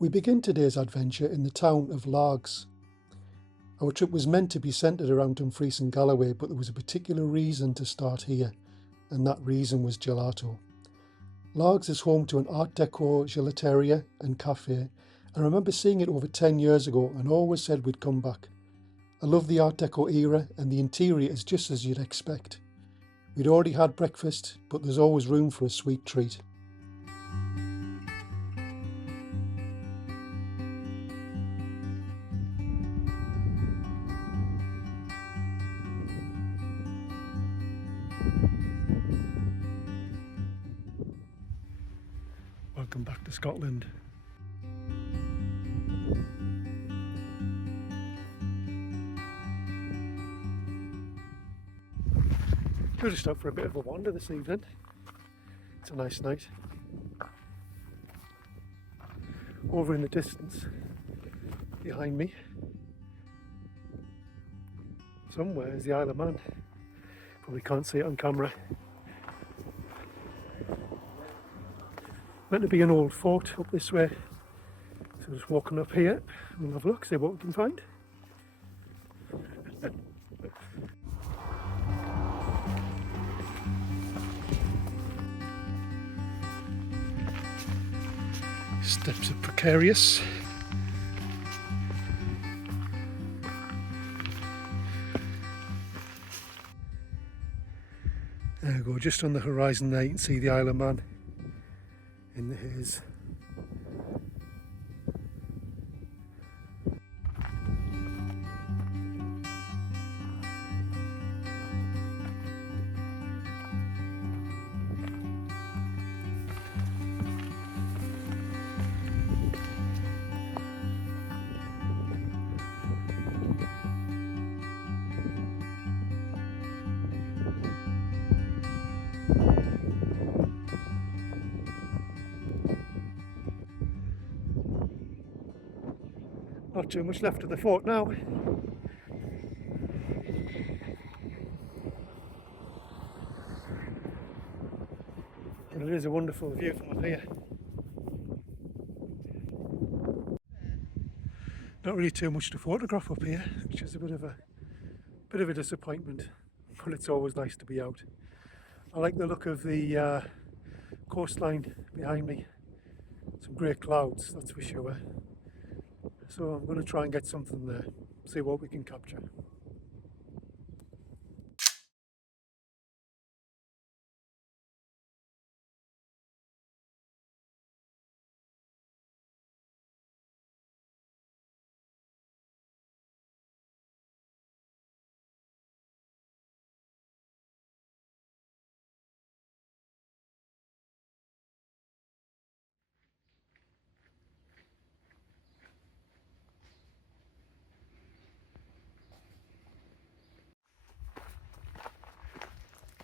We begin today's adventure in the town of Largs. Our trip was meant to be centred around Dumfries Galloway, but there was a particular reason to start here, and that reason was gelato. Largs is home to an Art Deco gelateria and cafe. I remember seeing it over 10 years ago and always said we'd come back. I love the Art Deco era, and the interior is just as you'd expect. We'd already had breakfast, but there's always room for a sweet treat. Welcome back to Scotland. We're just out for a bit of a wander this evening. It's a nice night. Over in the distance, behind me, somewhere is the Isle of Man. Probably can't see it on camera. Meant to be an old fort up this way. So just walking up here, we'll have a look, see what we can find. Steps are precarious. There we go, just on the horizon there you can see the Isle of Man in the haze. Not too much left of the fort now. But it is a wonderful view from up here. Not really too much to photograph up here, which is a bit of a disappointment, but it's always nice to be out. I like the look of the coastline behind me. Some great clouds, that's for sure. So I'm going to try and get something there, see what we can capture.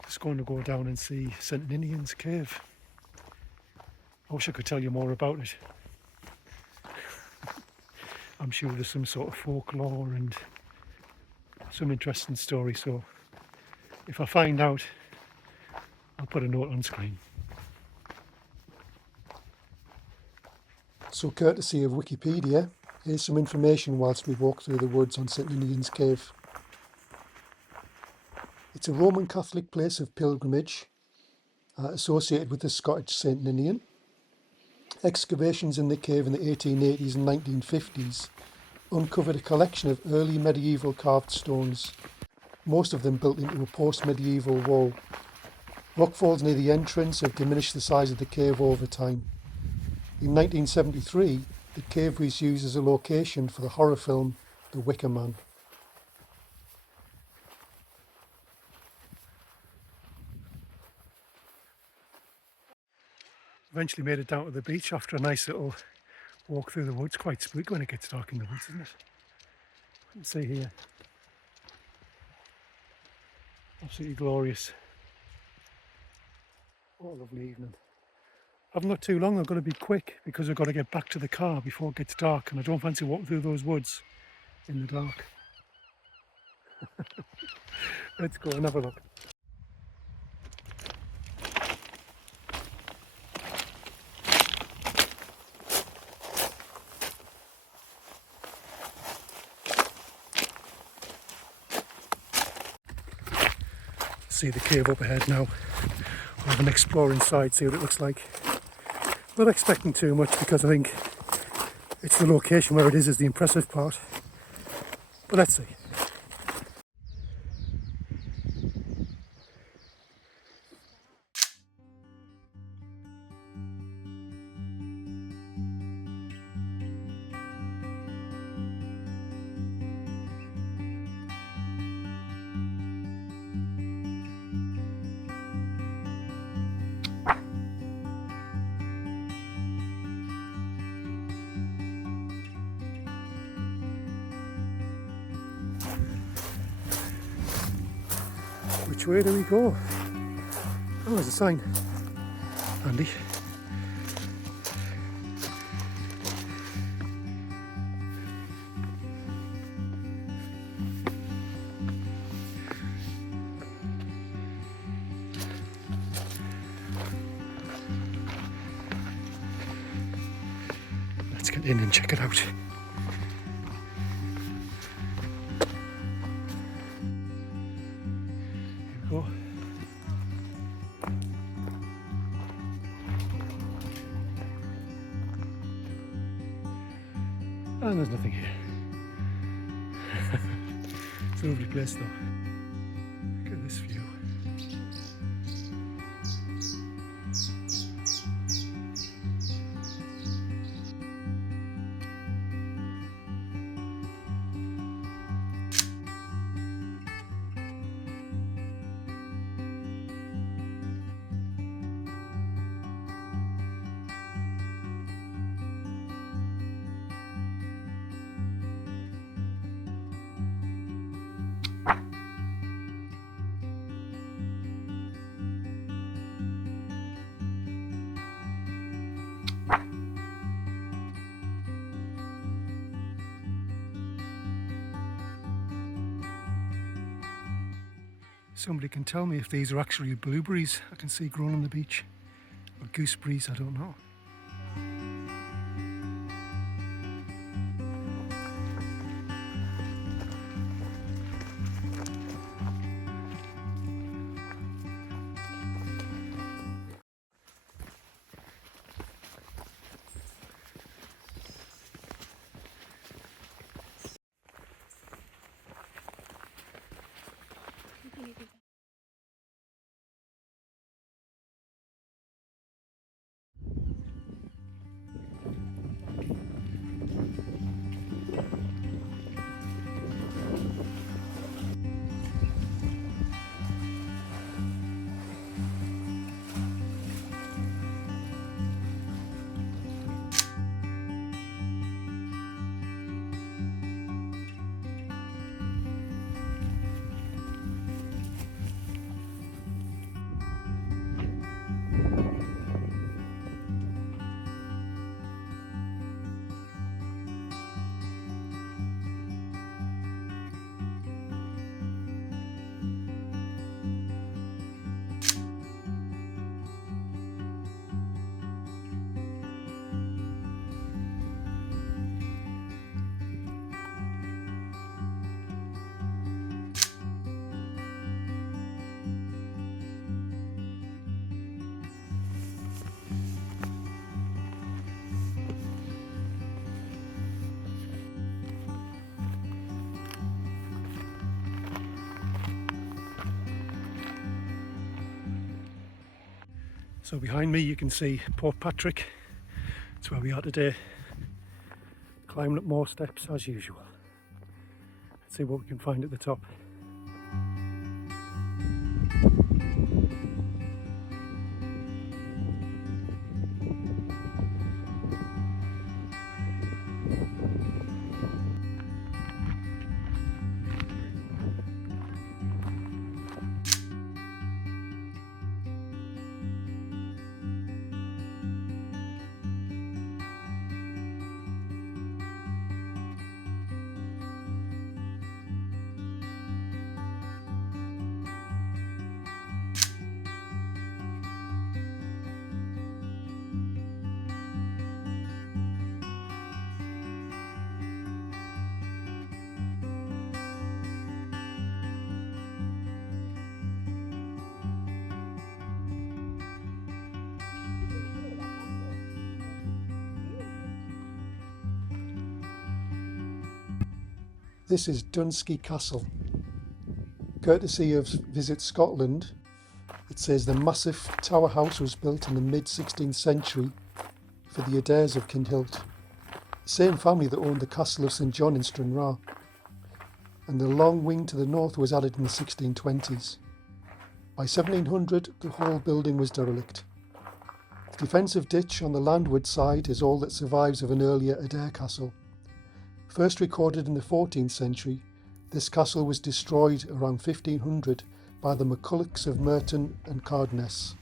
Just going to go down and see St Ninian's Cave. I wish I could tell you more about it. I'm sure there's some sort of folklore and some interesting story, so if I find out, I'll put a note on screen. So courtesy of Wikipedia, here's some information whilst we walk through the woods on St Ninian's Cave. It's a Roman Catholic place of pilgrimage associated with the Scottish St Ninian. Excavations in the cave in the 1880s and 1950s uncovered a collection of early medieval carved stones, most of them built into a post-medieval wall. Rockfalls near the entrance have diminished the size of the cave over time. In 1973, the cave was used as a location for the horror film The Wicker Man. Eventually made it down to the beach after a nice little walk through the woods. Quite spooky when it gets dark in the woods, isn't it? You can see here. Absolutely glorious. What a lovely evening. I haven't got too long, I've got to be quick because I've got to get back to the car before it gets dark, and I don't fancy walking through those woods in the dark. Let's go and have a look. see the cave up ahead now. We'll have an explore inside, see what it looks like. Not expecting too much because I think it's the location where it is the impressive part. But let's see. Which way do we go? Oh, there's a sign. Handy. Let's get in and check it out. Go. And there's nothing here. It's a lovely place though. Look at this view. Somebody can tell me if these are actually blueberries I can see growing on the beach, or gooseberries, I don't know. So behind me you can see Portpatrick. That's where we are today. Climbing up more steps as usual. Let's see what we can find at the top. This is Dunsky Castle. Courtesy of Visit Scotland, it says the massive tower house was built in the mid-16th century for the Adaires of Kinhilt, the same family that owned the castle of St John in Stranraer, and the long wing to the north was added in the 1620s. By 1700, the whole building was derelict. The defensive ditch on the landward side is all that survives of an earlier Adair castle. First recorded in the 14th century, this castle was destroyed around 1500 by the MacCullochs of Merton and Cardness.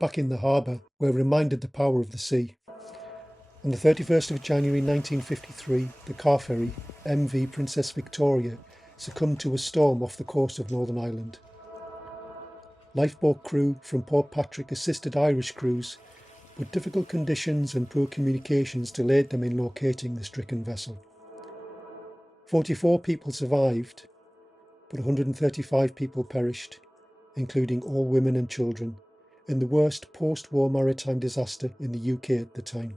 Back in the harbour, we're reminded the power of the sea. On the 31st of January 1953, the car ferry MV Princess Victoria succumbed to a storm off the coast of Northern Ireland. Lifeboat crew from Portpatrick assisted Irish crews, but difficult conditions and poor communications delayed them in locating the stricken vessel. 44 people survived, but 135 people perished, including all women and children, in the worst post-war maritime disaster in the UK at the time.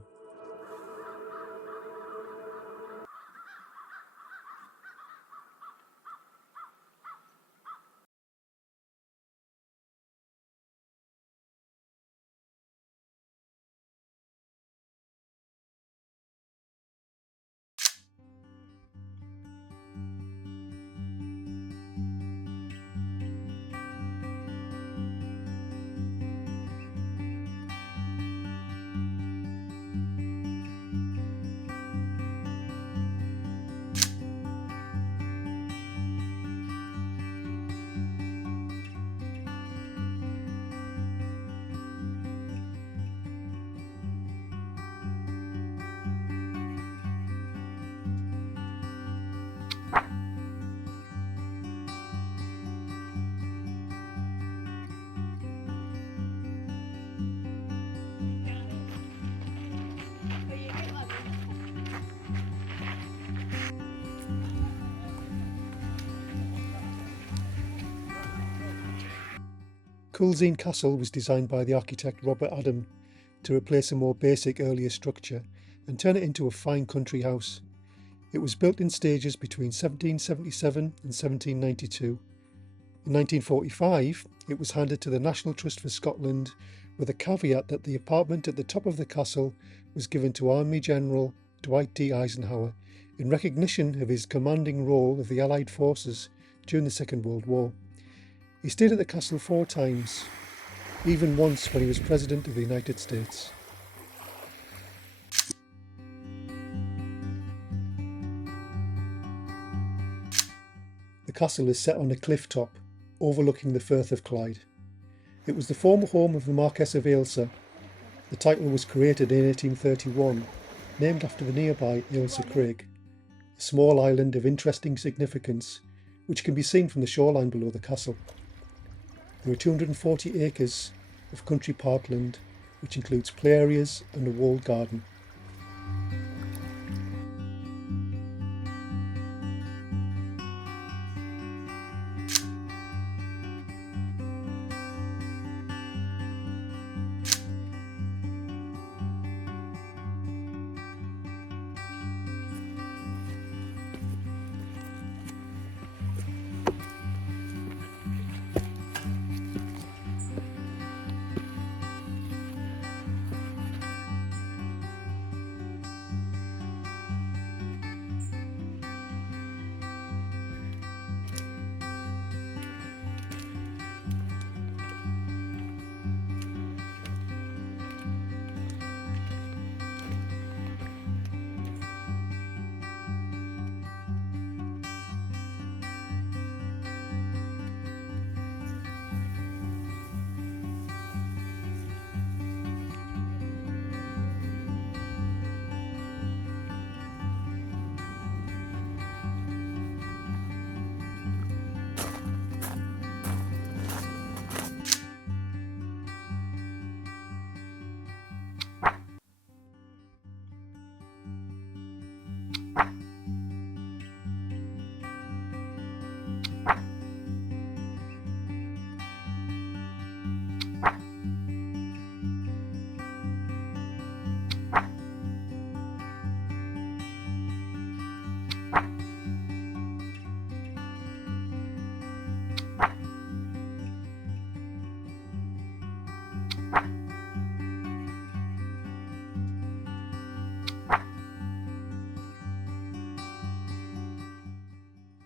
Culzean Castle was designed by the architect Robert Adam to replace a more basic earlier structure and turn it into a fine country house. It was built in stages between 1777 and 1792. In 1945, it was handed to the National Trust for Scotland with a caveat that the apartment at the top of the castle was given to Army General Dwight D. Eisenhower in recognition of his commanding role of the Allied forces during the Second World War. He stayed at the castle 4 times, even once when he was President of the United States. castle is set on a cliff top overlooking the Firth of Clyde. It was the former home of the Marquess of Ailsa. The title was created in 1831, named after the nearby Ailsa Craig, a small island of interesting significance which can be seen from the shoreline below the castle. There are 240 acres of country parkland, which includes play areas and a walled garden.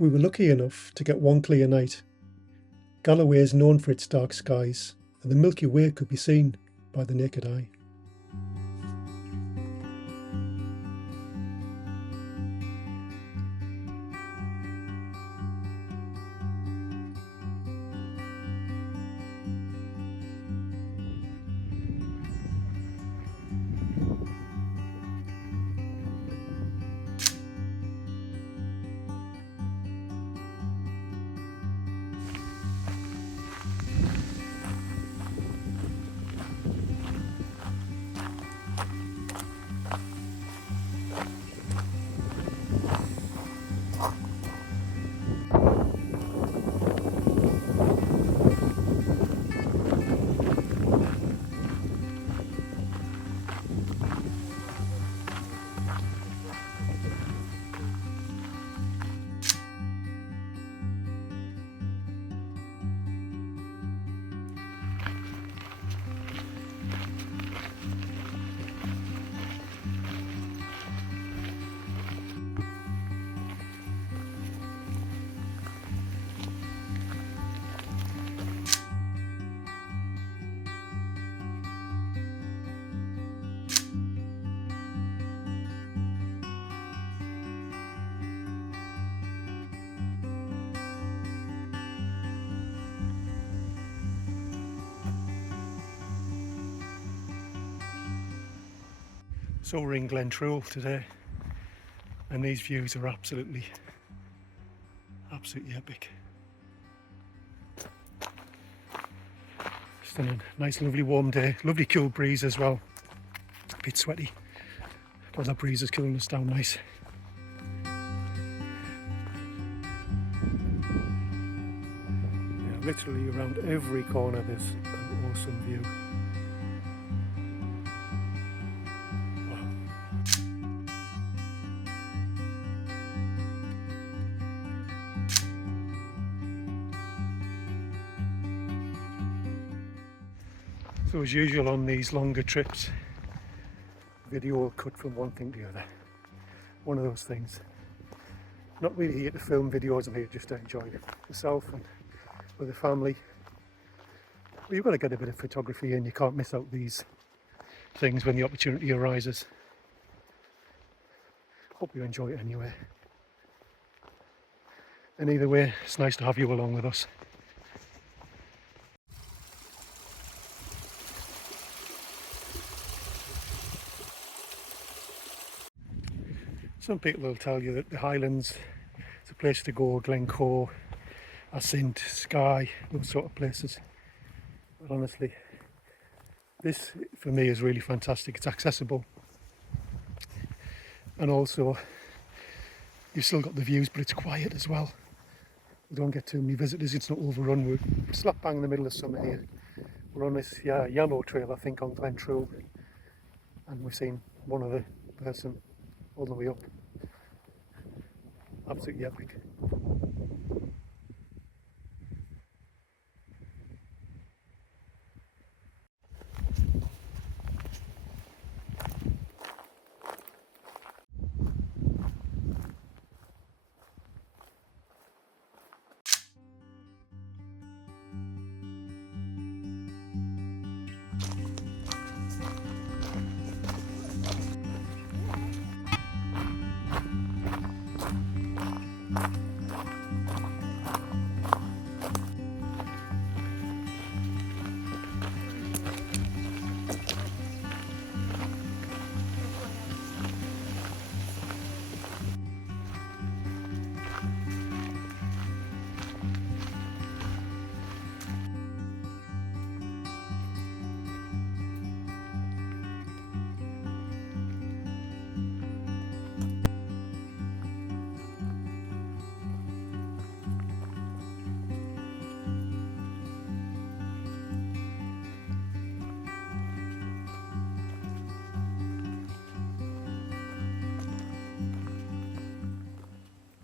We were lucky enough to get one clear night. Galloway is known for its dark skies, and the Milky Way could be seen by the naked eye. So we're in Glentrool today, and these views are absolutely epic. Stunning, nice lovely warm day, lovely cool breeze as well. A bit sweaty, but that breeze is cooling us down nice. Yeah, literally around every corner there's an awesome view. So as usual on these longer trips, video will cut from one thing to the other. One of those things. Not really here to film videos, I'm here just to enjoy it myself and with the family. But you've got to get a bit of photography in, you can't miss out these things when the opportunity arises. Hope you enjoy it anyway. And either way, it's nice to have you along with us. Some people will tell you that the Highlands is a place to go, Glencoe, Assynt, Skye, those sort of places. But honestly, this for me is really fantastic. It's accessible, and also you've still got the views, but it's quiet as well. We don't get too many visitors, it's not overrun. We're slap bang in the middle of summer here. We're on this yellow trail, I think, on Glen True, and we've seen one other person all the way up. Absolutely epic.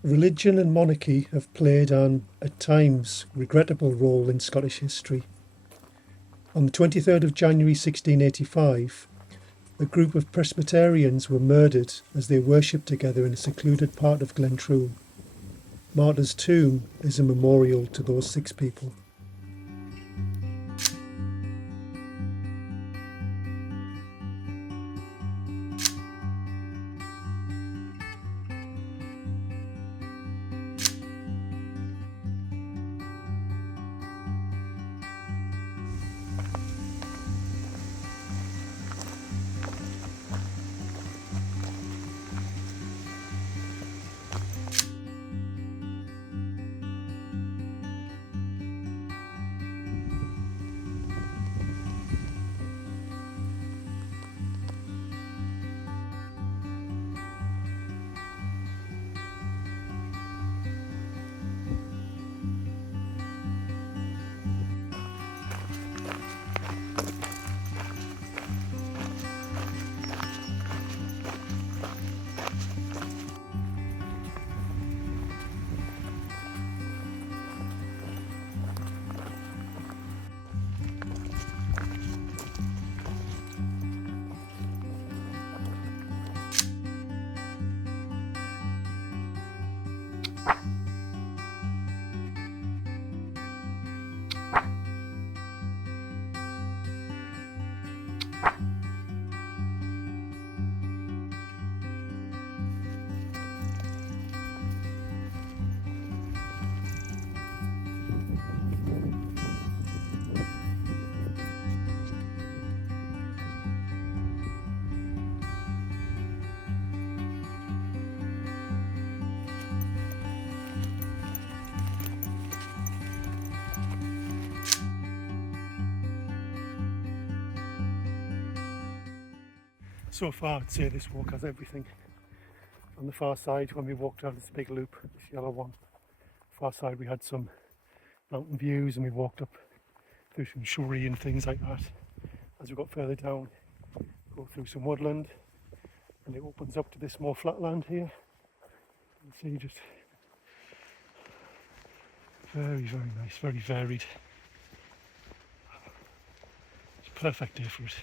Religion and monarchy have played an, at times, regrettable role in Scottish history. On the 23rd of January 1685, a group of Presbyterians were murdered as they worshipped together in a secluded part of Glentrue. Martyr's Tomb is a memorial to those 6 people. So far, I'd say this walk has everything. On the far side, when we walked down this big loop, this yellow one, far side we had some mountain views and we walked up through some shrubbery and things like that. As we got further down, go through some woodland and it opens up to this more flat land here. You see, just very, very nice, very varied. It's a perfect day for it.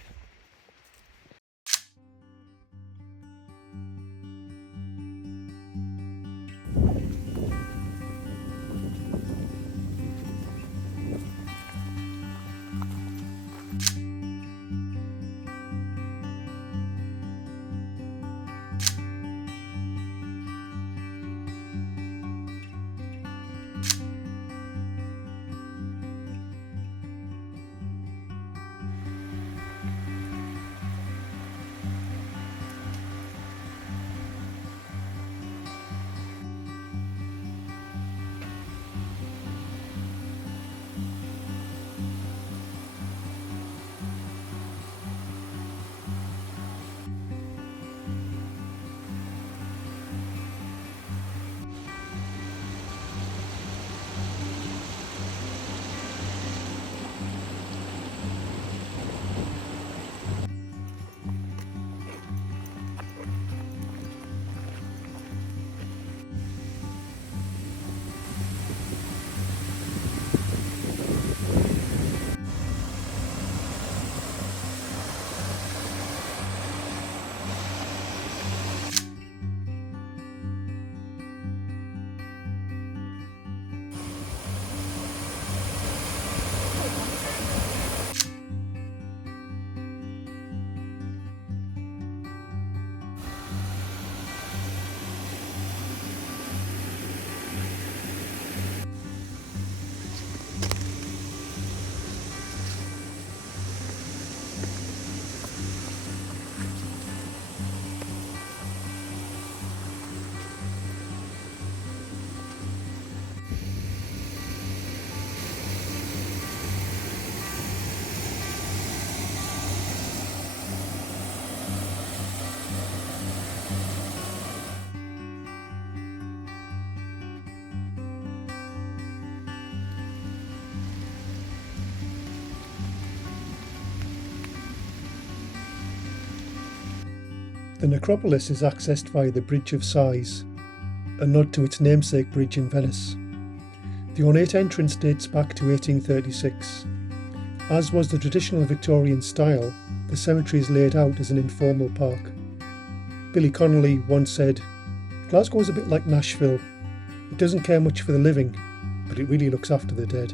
The necropolis is accessed via the Bridge of Sighs, a nod to its namesake bridge in Venice. The ornate entrance dates back to 1836. As was the traditional Victorian style, the cemetery is laid out as an informal park. Billy Connolly once said, "Glasgow is a bit like Nashville. It doesn't care much for the living, but it really looks after the dead."